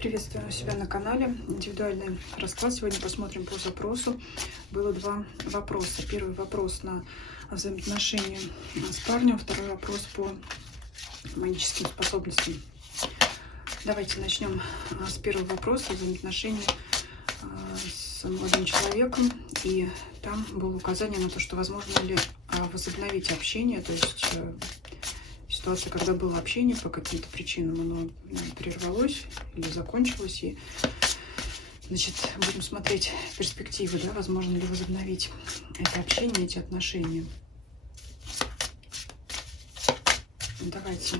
Приветствую у себя на канале. Индивидуальный расклад. Сегодня посмотрим по запросу. Было два вопроса. Первый вопрос на взаимоотношения с парнем. Второй вопрос по магическим способностям. Давайте начнем с первого вопроса. Взаимоотношения с молодым человеком. И там было указание на то, что возможно ли возобновить общение. То есть ситуация, когда было общение, по каким-то причинам оно прервалось или закончилось. И, значит, будем смотреть перспективы, да, возможно ли возобновить это общение, эти отношения. Давайте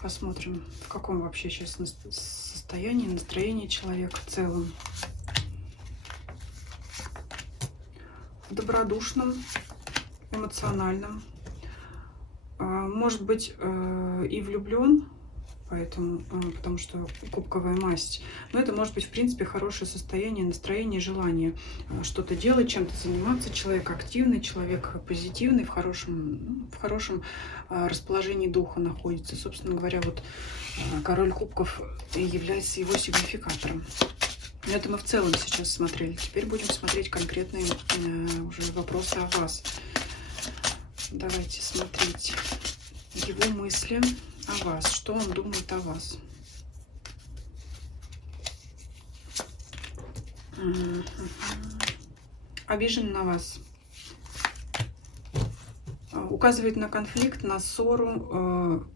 посмотрим, в каком вообще сейчас состоянии, настроении человека в целом. В добродушном, эмоциональном, может быть и влюблен, потому что кубковая масть, но это может быть в принципе хорошее состояние, настроение, желание что-то делать, чем-то заниматься, человек активный, человек позитивный, в хорошем расположении духа находится. Собственно говоря, вот король кубков является его сигнификатором. Но это мы в целом сейчас смотрели. Теперь будем смотреть конкретные уже вопросы о вас. Давайте смотреть его мысли о вас. Что он думает о вас? Обижен на вас. Указывает на конфликт, на ссору.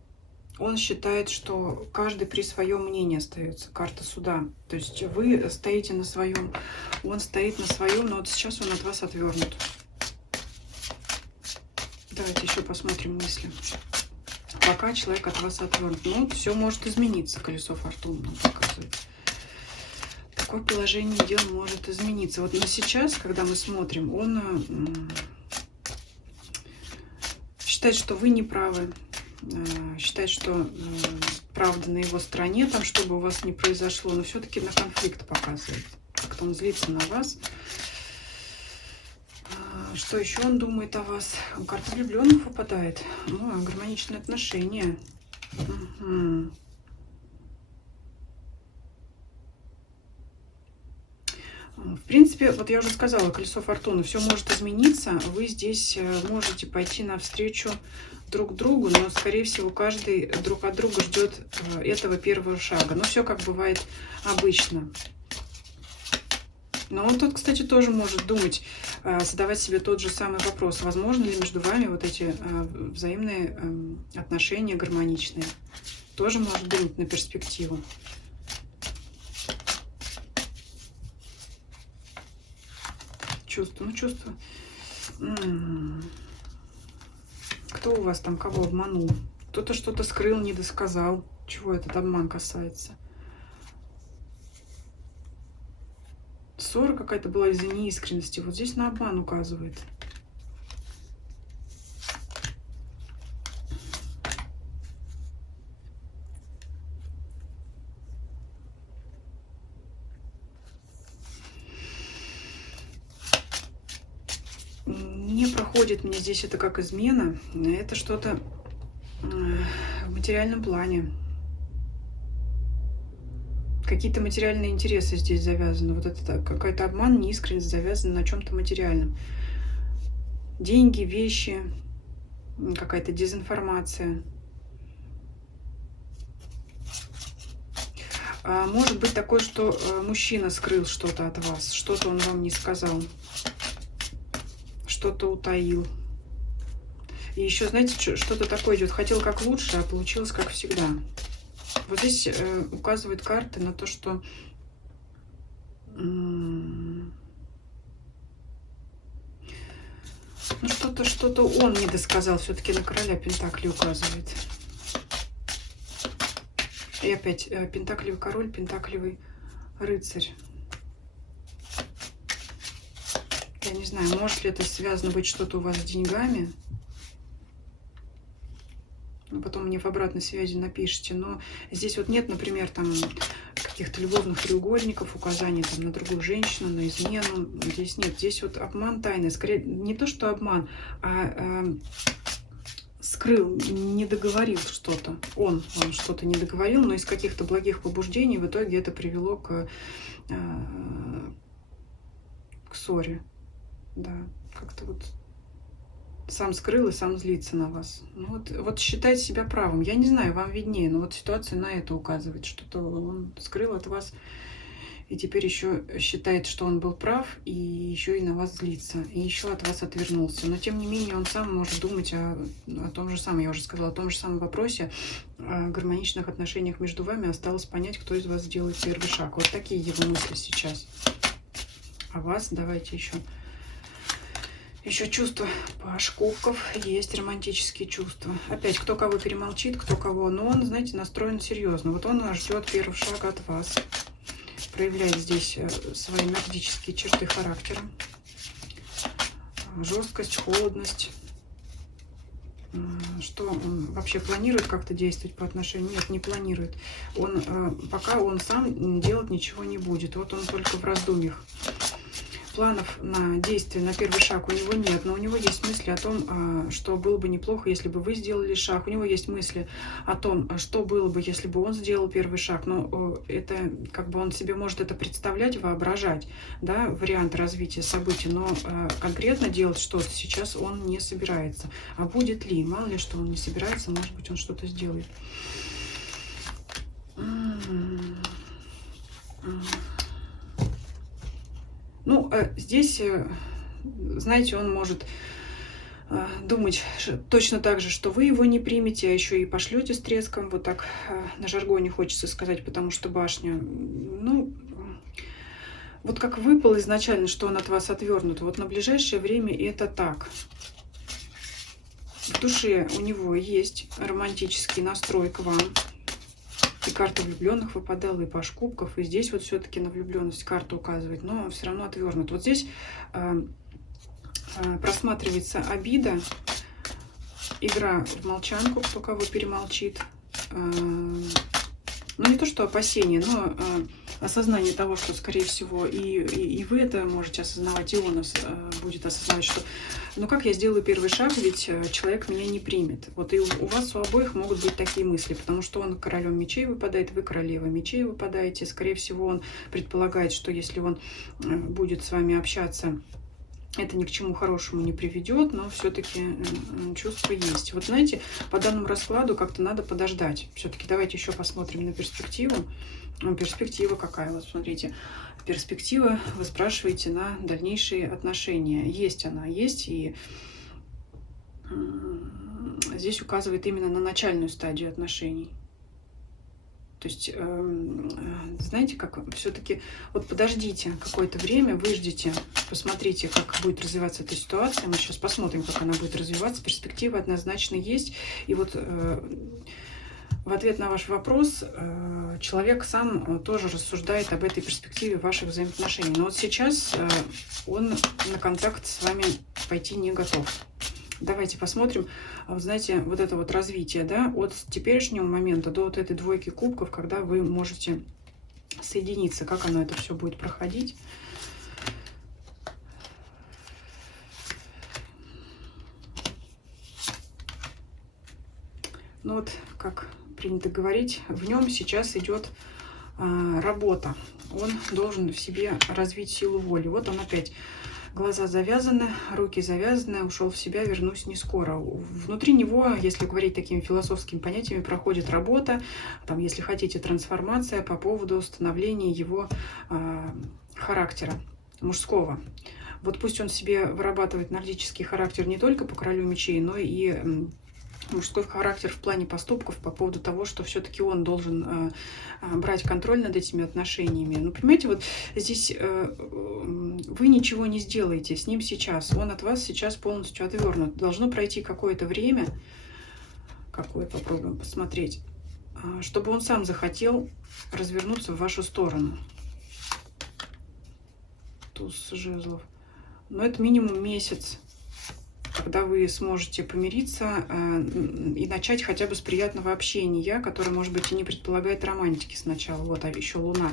Он считает, что каждый при своем мнении остается. Карта суда. То есть вы стоите на своем, он стоит на своем, но вот сейчас он от вас отвернут. Давайте еще посмотрим мысли. Пока человек от вас отвернут. Ну, все может измениться, колесо фортуны нам показывает. Такое положение дел может измениться. Вот на сейчас, когда мы смотрим, он считает, что вы не правы. Считает, что правда на его стороне, там, что бы у вас ни произошло, но все-таки на конфликт показывает. Как-то он злится на вас. Что еще он думает о вас? Карта влюбленных выпадает. Ну, гармоничные отношения. Угу. В принципе, вот я уже сказала, колесо фортуны, все может измениться. Вы здесь можете пойти навстречу друг другу, но, скорее всего, каждый друг от друга ждет этого первого шага. Но все как бывает обычно. Но он тут, кстати, тоже может думать, задавать себе тот же самый вопрос. Возможно ли между вами вот эти взаимные отношения гармоничные? Тоже может думать на перспективу. Чувство, ну чувство. Кто у вас там кого обманул? Кто-то что-то скрыл, не досказал. Чего этот обман касается? Ссора какая-то была из-за неискренности. Вот здесь на обман указывает. Не проходит мне здесь это как измена. Это что-то в материальном плане. Какие-то материальные интересы здесь завязаны. Вот это какой-то обман, неискренность завязана на чем-то материальном. Деньги, вещи, какая-то дезинформация. Может быть такое, что мужчина скрыл что-то от вас, что-то он вам не сказал, что-то утаил. И еще, знаете, что-то такое идет. Хотел как лучше, а получилось как всегда. Вот здесь указывают карты на то, что ну, что-то он не досказал. Все-таки на короля Пентаклей указывает. И опять пентаклевый король, пентаклевый рыцарь. Я не знаю, может ли это связано быть что-то у вас с деньгами. Потом мне в обратной связи напишите. Но здесь вот нет, например, там каких-то любовных треугольников, указаний там на другую женщину, на измену. Здесь нет. Здесь вот обман тайный. Скорее, не то, что обман, а скрыл, не договорил что-то. Он что-то не договорил, но из каких-то благих побуждений в итоге это привело к ссоре. Да, как-то вот сам скрыл и сам злится на вас. Ну, вот считает себя правым. Я не знаю, вам виднее, но вот ситуация на это указывает. Что-то он скрыл от вас и теперь еще считает, что он был прав, и еще и на вас злится, и еще от вас отвернулся. Но тем не менее он сам может думать о том же самом, я уже сказала, о том же самом вопросе, о гармоничных отношениях между вами. Осталось понять, кто из вас сделает первый шаг. Вот такие его мысли сейчас. А вас давайте еще. Еще чувства. Паш кубков. Есть романтические чувства. Опять, кто кого перемолчит, кто кого. Но он, знаете, настроен серьезно. Вот он ждет первый шаг от вас. Проявляет здесь свои нордические черты характера. Жесткость, холодность. Что он вообще планирует как-то действовать по отношению? Нет, не планирует. Он, пока он сам делать ничего не будет. Вот он только в раздумьях. Планов на действие, на первый шаг у него нет, но у него есть мысли о том, что было бы неплохо, если бы вы сделали шаг. У него есть мысли о том, что было бы, если бы он сделал первый шаг. Но это как бы он себе может это представлять, воображать, да, вариант развития событий, но конкретно делать что-то сейчас он не собирается. А будет ли? Мало ли, что он не собирается, может быть, он что-то сделает. Ну, здесь, знаете, он может думать точно так же, что вы его не примете, а еще и пошлете с треском. Вот так на жаргоне хочется сказать, потому что башня, ну, вот как выпал изначально, что он от вас отвернут, вот на ближайшее время это так. В душе у него есть романтический настрой к вам. И карта влюбленных выпадала, и паш кубков, и здесь вот все-таки на влюбленность карта указывает, но все равно отвернут. Вот здесь просматривается обида, игра в молчанку, кто кого перемолчит. Ну, не то, что опасение, но осознание того, что, скорее всего, и вы это можете осознавать, и он будет осознавать, что ну как я сделаю первый шаг, ведь человек меня не примет. Вот и у вас у обоих могут быть такие мысли, потому что он королем мечей выпадает, вы королевой мечей выпадаете. Скорее всего, он предполагает, что если он будет с вами общаться, это ни к чему хорошему не приведет, но все-таки чувства есть. Вот знаете, по данному раскладу как-то надо подождать. Все-таки давайте еще посмотрим на перспективу. Перспектива какая? Вот смотрите, перспектива, вы спрашиваете, на дальнейшие отношения. Есть она, есть, и здесь указывает именно на начальную стадию отношений. То есть, знаете, как все-таки, вот подождите какое-то время, выждите, посмотрите, как будет развиваться эта ситуация. Мы сейчас посмотрим, как она будет развиваться. Перспектива однозначно есть. И вот в ответ на ваш вопрос человек сам тоже рассуждает об этой перспективе ваших взаимоотношений. Но вот сейчас он на контакт с вами пойти не готов. Давайте посмотрим, знаете, вот это вот развитие, да, от теперешнего момента до вот этой двойки кубков, когда вы можете соединиться, как оно это все будет проходить. Ну вот, как принято говорить, в нем сейчас идет работа. Он должен в себе развить силу воли. Вот он опять. Глаза завязаны, руки завязаны, ушел в себя, вернусь не скоро. Внутри него, если говорить такими философскими понятиями, проходит работа, там, если хотите, трансформация по поводу становления его характера мужского. Вот пусть он себе вырабатывает нордический характер не только по королю мечей, но и мужской характер в плане поступков по поводу того, что все-таки он должен брать контроль над этими отношениями. Ну, понимаете, вот здесь вы ничего не сделаете с ним сейчас. Он от вас сейчас полностью отвернут. Должно пройти какое-то время, какое попробуем посмотреть, чтобы он сам захотел развернуться в вашу сторону. Туз жезлов. Но это минимум месяц, когда вы сможете помириться и начать хотя бы с приятного общения, которое, может быть, и не предполагает романтики сначала. Вот, а еще Луна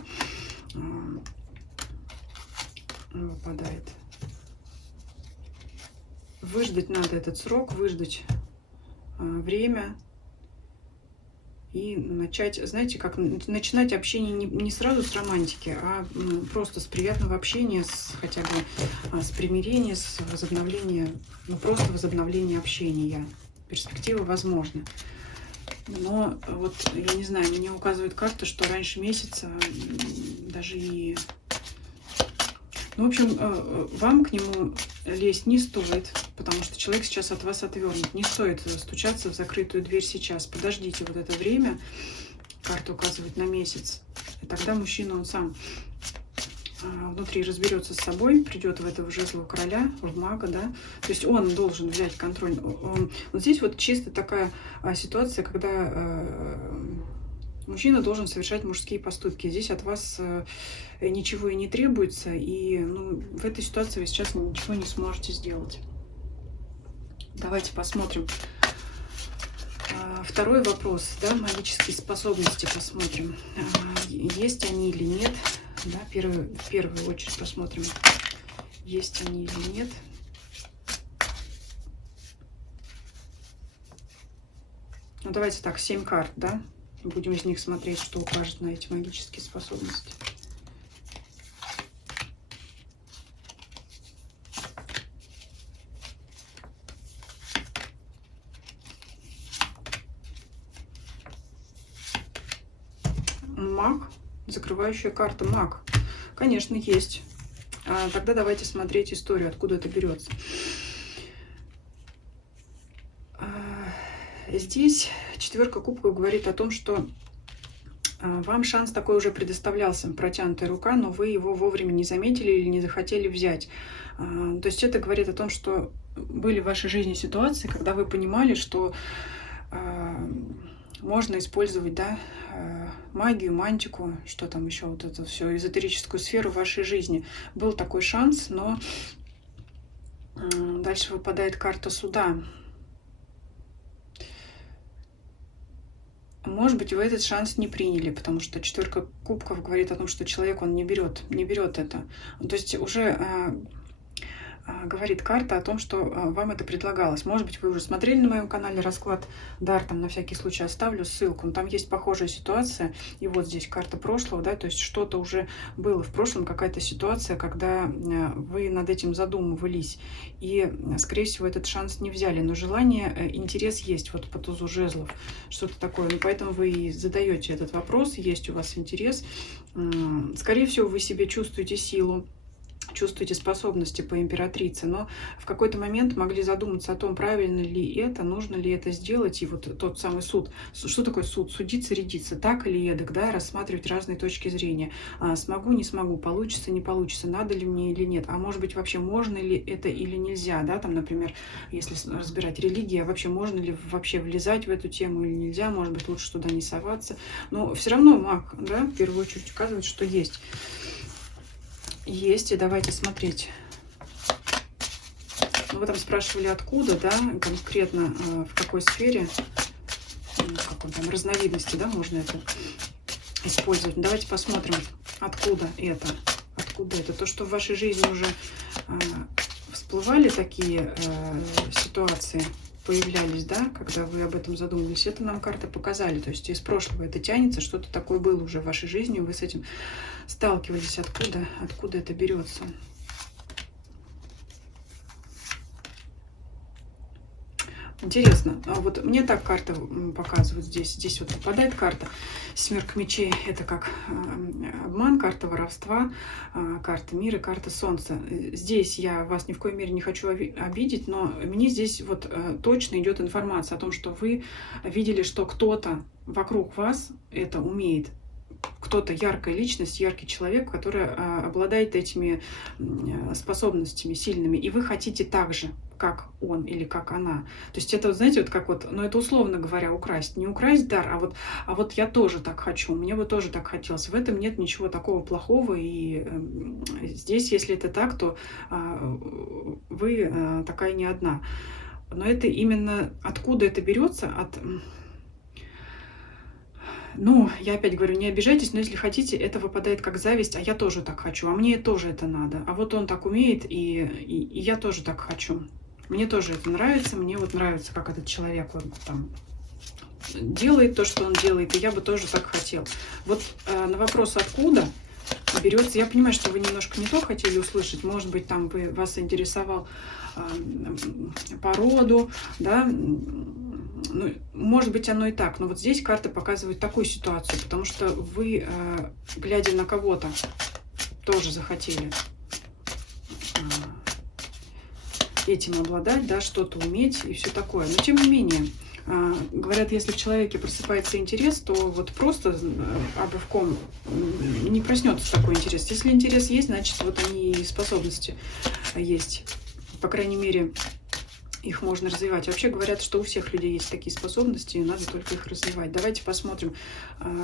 выпадает. Выждать надо этот срок, выждать время и начать, знаете, как начинать общение не сразу с романтики, а просто с приятного общения, хотя бы с примирения, с возобновления, просто возобновления общения. Перспективы возможны. Но вот, я не знаю, мне указывает карта, что раньше месяца даже и... Ну, в общем, вам к нему лезть не стоит, потому что человек сейчас от вас отвернут. Не стоит стучаться в закрытую дверь сейчас. Подождите вот это время, карта указывает на месяц, и тогда мужчина, он сам внутри разберется с собой, придет в этого жезлового короля, в мага, да, то есть он должен взять контроль. Вот здесь вот чисто такая ситуация, когда мужчина должен совершать мужские поступки. Здесь от вас ничего и не требуется, и в этой ситуации вы сейчас ничего не сможете сделать. Давайте посмотрим. Второй вопрос, да, магические способности посмотрим, есть они или нет. Да, в первую очередь посмотрим, есть они или нет. Ну, давайте так, 7 карт, да? Будем из них смотреть, что укажет на эти магические способности. Маг, закрывающая карта, маг. Конечно, есть. Тогда давайте смотреть историю, откуда это берется. Здесь 4 кубков говорит о том, что вам шанс такой уже предоставлялся, протянутая рука, но вы его вовремя не заметили или не захотели взять. То есть это говорит о том, что были в вашей жизни ситуации, когда вы понимали, что можно использовать, да, магию, мантику, что там еще, вот это все, эзотерическую сферу в вашей жизни. Был такой шанс, но дальше выпадает карта суда. Может быть, вы этот шанс не приняли, потому что 4 кубков говорит о том, что человек, он не берет это. То есть уже говорит карта о том, что вам это предлагалось. Может быть, вы уже смотрели на моем канале расклад дар, там на всякий случай оставлю ссылку. Но там есть похожая ситуация. И вот здесь карта прошлого, да, то есть что-то уже было в прошлом, какая-то ситуация, когда вы над этим задумывались. И, скорее всего, этот шанс не взяли. Но желание, интерес есть вот по тузу жезлов, что-то такое. Ну, поэтому вы и задаете этот вопрос, есть у вас интерес. Скорее всего, вы себе чувствуете силу, чувствуете способности по императрице, но в какой-то момент могли задуматься о том, правильно ли это, нужно ли это сделать. И вот тот самый суд. Что такое суд? Судиться, рядиться, так или эдак, да, рассматривать разные точки зрения. Смогу, не смогу, получится, не получится, надо ли мне или нет. А может быть, вообще можно ли это или нельзя, да, там, например, если разбирать религия, вообще можно ли вообще влезать в эту тему или нельзя, может быть, лучше туда не соваться. Но все равно маг, да, в первую очередь указывает, что есть. Есть, и давайте смотреть. Вы там спрашивали, откуда, да, конкретно в какой сфере, в какой там разновидности, да, можно это использовать. Давайте посмотрим, откуда это. Откуда это? То, что в вашей жизни уже всплывали такие ситуации, появлялись, да, когда вы об этом задумывались, это нам карты показали. То есть из прошлого это тянется, что-то такое было уже в вашей жизни, вы с этим сталкивались, откуда это берется. Интересно. А вот мне так карта показывает здесь. Здесь вот попадает карта. 7 мечей. Это как обман, карта воровства, карта мира, карта солнца. Здесь я вас ни в коей мере не хочу обидеть, но мне здесь вот точно идет информация о том, что вы видели, что кто-то вокруг вас это умеет. Кто-то яркая личность, яркий человек, который обладает этими способностями сильными, и вы хотите так же, как он или как она. То есть это, знаете, вот как вот, ну это условно говоря, украсть. Не украсть дар, а вот я тоже так хочу, мне бы тоже так хотелось. В этом нет ничего такого плохого, и здесь, если это так, то вы такая не одна. Но это именно откуда это берется, ну, я опять говорю, не обижайтесь, но если хотите, это выпадает как зависть, а я тоже так хочу, а мне тоже это надо. А вот он так умеет, и я тоже так хочу. Мне тоже это нравится. Мне вот нравится, как этот человек вот там делает то, что он делает, и я бы тоже так хотел. Вот на вопрос «откуда?» берется. Я понимаю, что вы немножко не то хотели услышать. Может быть, там вас интересовал по роду, да, ну, может быть, оно и так. Но вот здесь карты показывают такую ситуацию, потому что вы, глядя на кого-то, тоже захотели этим обладать, да, что-то уметь и все такое. Но тем не менее, говорят, если в человеке просыпается интерес, то вот просто обывком не проснется такой интерес. Если интерес есть, значит, вот они и способности есть. По крайней мере, их можно развивать. Вообще говорят, что у всех людей есть такие способности, и надо только их развивать. Давайте посмотрим,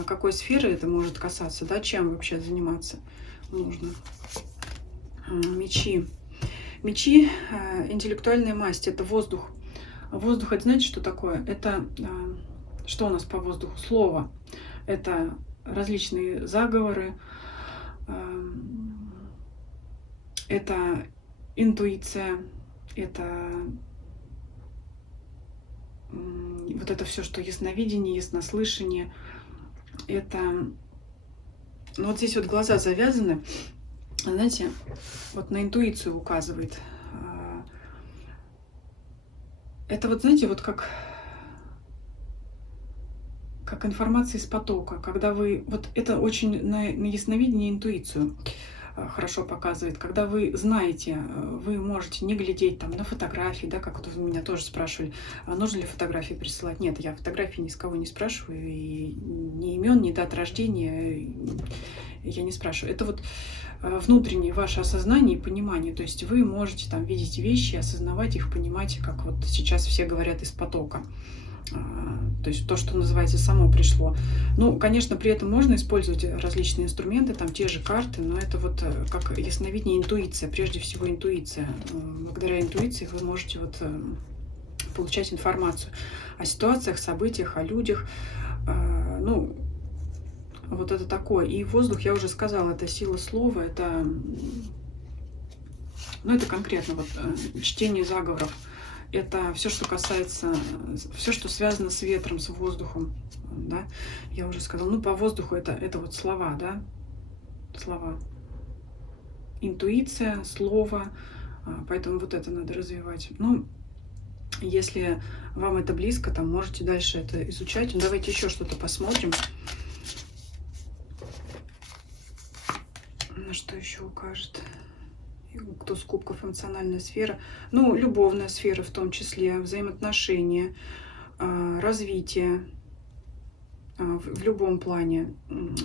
какой сферы это может касаться, да, чем вообще заниматься нужно. Мечи. Мечи, интеллектуальная масть, это воздух. Воздух, это знаете, что такое? Это, что у нас по воздуху? Слово. Это различные заговоры, это интуиция, это вот это все, что ясновидение, яснослышание. Это, ну вот здесь вот глаза завязаны, знаете, вот на интуицию указывает. Это вот, знаете, вот как информация из потока, когда вы, вот это очень на ясновидение, интуицию хорошо показывает, когда вы знаете, вы можете не глядеть там на фотографии, да, как вот вы меня тоже спрашивали, нужно ли фотографии присылать. Нет, я фотографии ни с кого не спрашиваю, и ни имен, ни дат рождения я не спрашиваю. Это вот внутреннее ваше осознание и понимание. То есть вы можете там видеть вещи, осознавать их, понимать, как вот сейчас все говорят, из потока. То есть то, что называется, само пришло. Ну, конечно, при этом можно использовать различные инструменты, там те же карты, но это вот как ясновидение, интуиция, прежде всего интуиция. Благодаря интуиции вы можете вот получать информацию о ситуациях, событиях, о людях. Ну, вот это такое. И воздух, я уже сказала, это сила слова, это, ну, это конкретно вот чтение заговоров. Это все, что касается, все, что связано с ветром, с воздухом, да, я уже сказала. Ну, по воздуху это вот слова, да, слова. Интуиция, слово, поэтому вот это надо развивать. Ну, если вам это близко, там можете дальше это изучать. Ну, давайте еще что-то посмотрим. На что еще укажет? Кто с кубков, эмоциональная сфера, ну, любовная сфера в том числе, взаимоотношения, развитие в любом плане,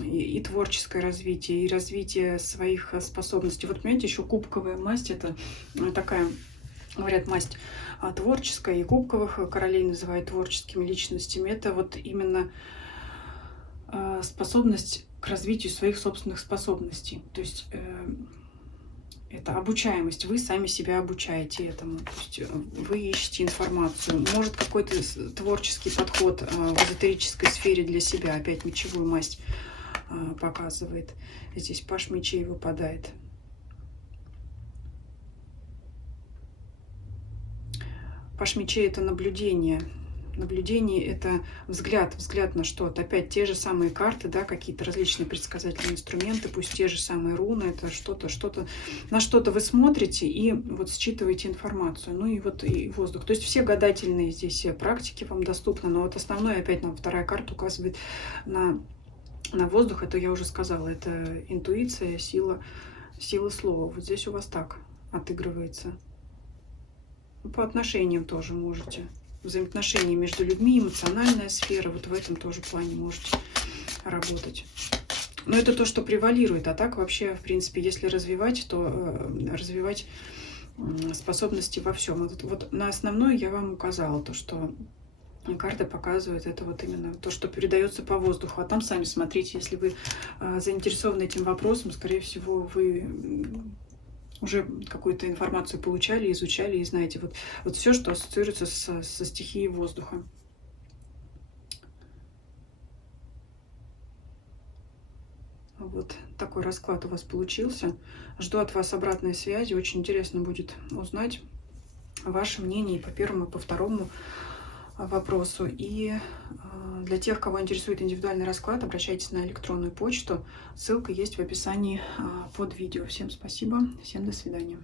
и творческое развитие, и развитие своих способностей. Вот, понимаете, еще кубковая масть, это такая, говорят, масть творческая, и кубковых королей называют творческими личностями. Это вот именно способность к развитию своих собственных способностей. То есть это обучаемость. Вы сами себя обучаете этому. То есть вы ищете информацию. Может, какой-то творческий подход в эзотерической сфере для себя. Опять мечевую масть показывает. Здесь паш мечей выпадает. Паш мечей — это наблюдение. Наблюдение — это взгляд на что-то. Опять те же самые карты, да, какие-то различные предсказательные инструменты, пусть те же самые руны, это что-то, на что-то вы смотрите и вот считываете информацию. Ну и вот и воздух. То есть все гадательные здесь практики вам доступны, но вот основное, опять нам вторая карта указывает на воздух, это я уже сказала, это интуиция, сила слова. Вот здесь у вас так отыгрывается. По отношениям тоже можете. Взаимоотношения между людьми, эмоциональная сфера, вот в этом тоже плане можете работать. Но это то, что превалирует, а так вообще, в принципе, если развивать, то развивать способности во всем. Вот на основное я вам указала, то, что карта показывает, это вот именно то, что передается по воздуху. А там сами смотрите, если вы заинтересованы этим вопросом, скорее всего, вы уже какую-то информацию получали, изучали и знаете. Вот все, что ассоциируется со стихией воздуха. Вот такой расклад у вас получился. Жду от вас обратной связи. Очень интересно будет узнать, ваше мнение и по первому, и по второму вопросу. И для тех, кого интересует индивидуальный расклад, обращайтесь на электронную почту. Ссылка есть в описании под видео. Всем спасибо, всем до свидания.